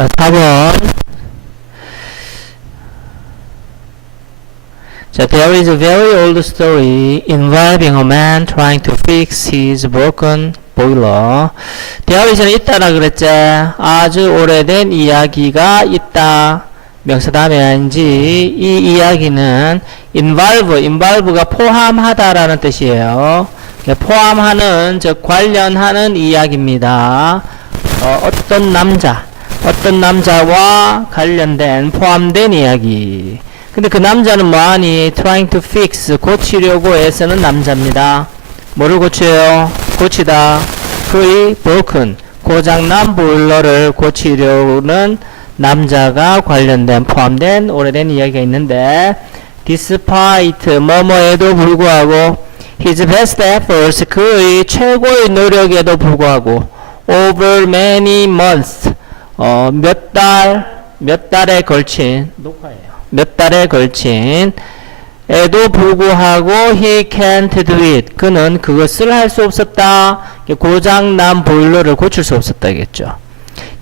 자, 4번. 자, there is a very old story involving a man trying to fix his broken boiler. there is는 있다라 그랬지. 아주 오래된 이야기가 있다. 명사다면인지 이 이야기는 involve, involve가 포함하다라는 뜻이에요. 포함하는 즉 관련하는 이야기입니다. 어, 어떤 남자, 어떤 남자와 관련된 포함된 이야기. 근데 그 남자는 뭐하니? trying to fix 고치려고 애쓰는 남자입니다. 뭐를 고쳐요? 고치다. 그의 broken 고장난 보일러를 고치려는 남자가 관련된 포함된 오래된 이야기가 있는데 despite 뭐뭐에도 불구하고 his best efforts 그의 최고의 노력에도 불구하고 over many months 어, 몇 달, 몇 달에 걸친 녹화예요. 몇 달에 걸친 에도 불구하고 he can't do it. 그는 그것을 할 수 없었다. 고장난 보일러를 고칠 수 없었다겠죠.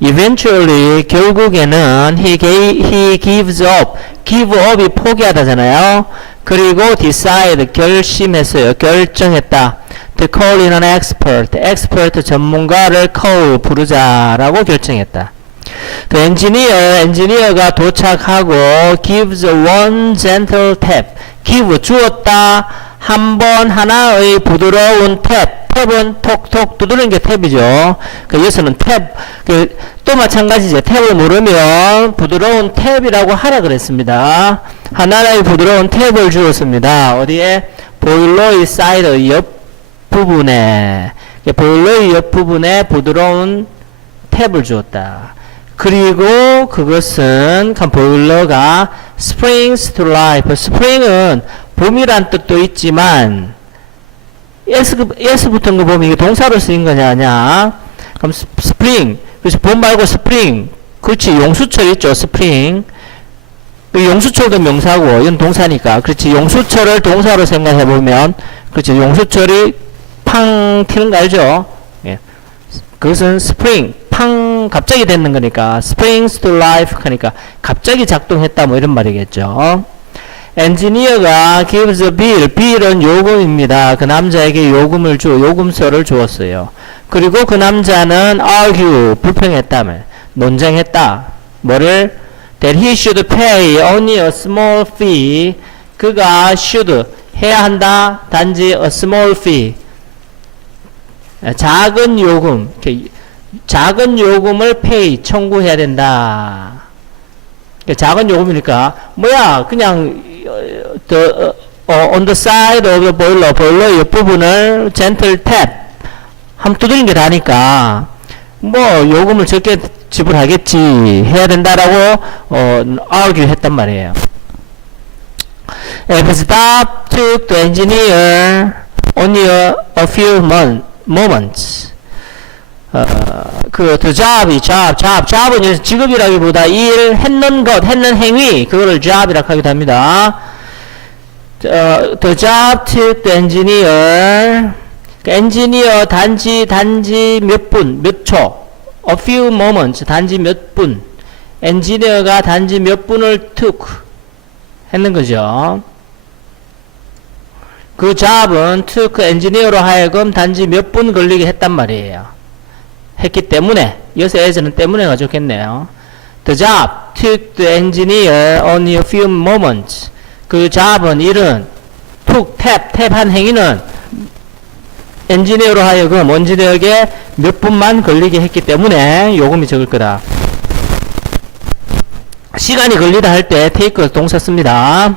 Eventually 결국에는 he, he gives up. give up이 포기하다잖아요. 그리고 decide 결심했어요. 결정했다. to call in an expert. expert 전문가를 call 부르자라고 결정했다. The engineer, 엔지니어가 도착하고 gives one gentle tap. give 주었다. 한 번 하나의 부드러운 탭. 탭은 톡톡 두드리는 게 탭이죠. 그 여기서는 탭. 그, 또 마찬가지죠. 탭을 모르면 부드러운 탭이라고 하라 그랬습니다. 하나의 부드러운 탭을 주었습니다. 어디에? 보일러의 사이드 옆 부분에 보일러의 옆 부분에 부드러운 탭을 주었다. 그리고 그것은 그 보일러가 springs to life. spring은 봄이란 뜻도 있지만 s s 붙은 거 보면 이게 동사로 쓰인 거냐 아냐? 그럼 spring. 그래서 봄 말고 spring. 그렇지 용수철 있죠 spring. 그 용수철도 명사고 이건 동사니까 그렇지 용수철을 동사로 생각해 보면 그렇지 용수철이 팡 튀는 거 알죠? 예. 그것은 spring 팡 갑자기 되는 거니까 springs to life 하니까 갑자기 작동했다 뭐 이런 말이겠죠. 엔지니어가 gives a bill, bill은 요금입니다. 그 남자에게 요금을 주, 요금서를 주었어요. 그리고 그 남자는 argue, 불평했다며, 논쟁했다. 뭐를? that he should pay only a small fee. 그가 should, 해야 한다. 단지 a small fee. 작은 요금, 이렇게 작은 요금을 pay, 청구해야 된다. 작은 요금이니까, 뭐야, 그냥, the, 어, on the side of the boiler, 보일러 옆부분을 gentle tap, 함 두드리는 게 다니까, 뭐, 요금을 적게 지불하겠지, 해야 된다라고, 어, argue 했단 말이에요. If stop took the engineer only a, a few mon, moments. 어, 그, the job이, job, job, job은 직업이라기보다 일, 했는 것, 했는 행위, 그거를 job이라고 하기도 합니다. 어, the job took engineer, 그 엔지니어 단지, 단지 몇 분, 몇 초, a few moments, 단지 몇 분, 엔지니어가 단지 몇 분을 took, 했는 거죠. 그 job은 took 엔지니어로 하여금 단지 몇 분 걸리게 했단 말이에요. 했기 때문에 여기서 as는 때문에가 좋겠네요. The job took the engineer only a few moments. 그 job은 일은 took 탭 탭한 행위는 엔지니어로 하여금 엔지니어에게 몇 분만 걸리게 했기 때문에 요금이 적을 거다. 시간이 걸리다 할 때 take 동사 씁니다.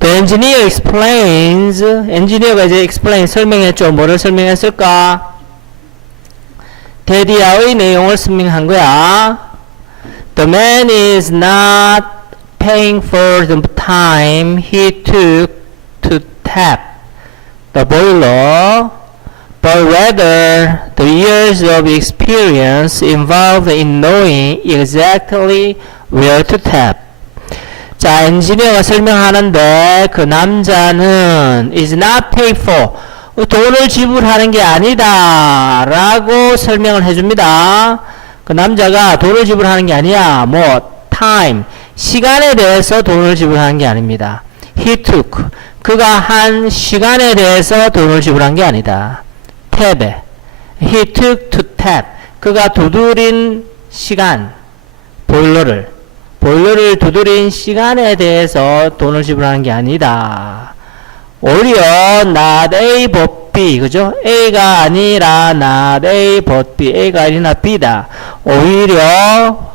The engineer explains. 엔지니어가 이제 explain 설명했죠. 뭐를 설명했을까? 데디아의 내용을 설명한 거야. The man is not paying for the time he took to tap the boiler, but rather the years of experience involved in knowing exactly where to tap. 자, 엔지니어가 설명하는데 그 남자는 is not paid for 돈을 지불하는 게 아니다 라고 설명을 해줍니다. 그 남자가 돈을 지불하는 게 아니야. 뭐 time 시간에 대해서 돈을 지불하는 게 아닙니다. He took 그가 한 시간에 대해서 돈을 지불한 게 아니다. 탭에 He took to tap 그가 두드린 시간 보일러를 보일러를 두드린 시간에 대해서 돈을 지불하는 게 아니다. 오히려 not A but B 그죠? A가 아니라 not A but B A가 아니라 B다. 오히려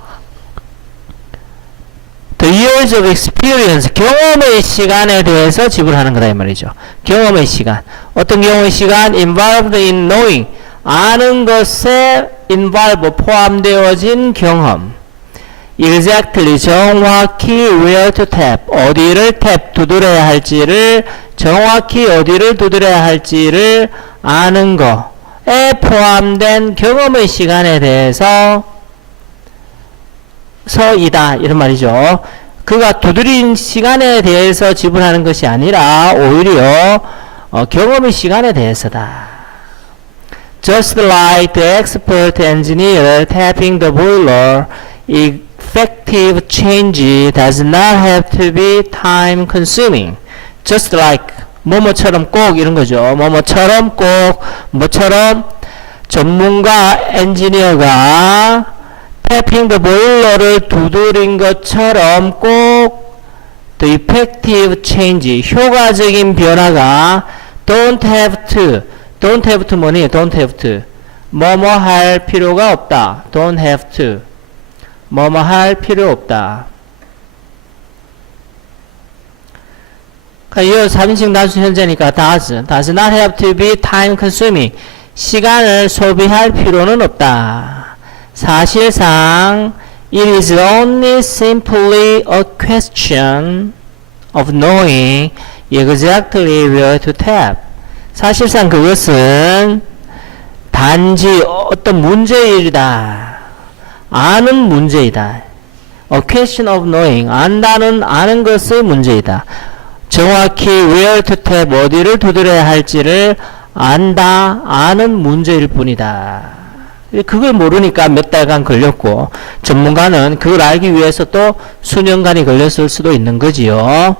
the years of experience 경험의 시간에 대해서 지불하는 거다 이 말이죠. 경험의 시간 어떤 경험의 시간 involved in knowing 아는 것에 involve 포함되어진 경험 exactly 정확히 where to tap 어디를 탭 두드려야 할지를 정확히 어디를 두드려야 할지를 아는 거에 포함된 경험의 시간에 대해서 서이다 이런 말이죠. 그가 두드린 시간에 대해서 지불하는 것이 아니라 오히려 어, 경험의 시간에 대해서다. Just like the expert engineer tapping the boiler, effective change does not have to be time consuming. Just like 뭐뭐처럼 꼭 이런 거죠. 뭐뭐처럼 꼭 뭐처럼 전문가 엔지니어가 tapping the boiler를 두드린 것처럼 꼭 the effective change 효과적인 변화가 don't have to don't have to 뭐니 don't have to 뭐뭐 할 필요가 없다 don't have to 뭐뭐 할 필요 없다 그러니까 이 3인칭 단수 현재니까 does does not have to be time consuming 시간을 소비할 필요는 없다 사실상 it is only simply a question of knowing exactly where to tap. 사실상 그것은 단지 어떤 문제일이다. 아는 문제이다. A question of knowing. 안다는 아는 것의 문제이다. 정확히 where tap 어디를 두드려야 할지를 안다 아는 문제일 뿐이다. 그걸 모르니까 몇 달간 걸렸고 전문가는 그걸 알기 위해서 또 수년간이 걸렸을 수도 있는 거지요.